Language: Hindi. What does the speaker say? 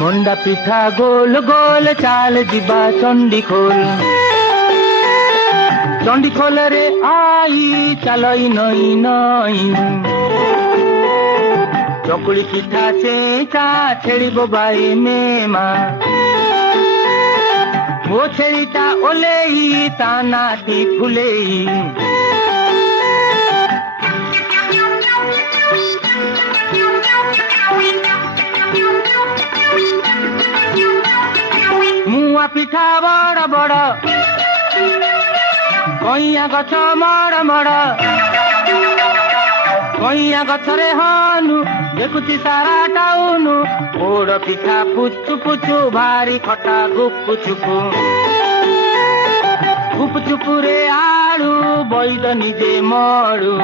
मंडा पिठा गोल गोल चाल जिबा चंडीखोल चंडीखोल रे आई चलई नई नई चकुली पिठा चेचा छेड़ी बोबाई मेमा वो छेड़ीटा ओलेई तानाटी फुलेई मुआ पिठा बड़ बड़ कइया गछ मड़ मड़ कइया गछरे हनु देखुची सारा टाउनु पोड़ पिठा पुचु पुचु भारी खटा गुपु चुपु रे आलू बैद निजे मड़ू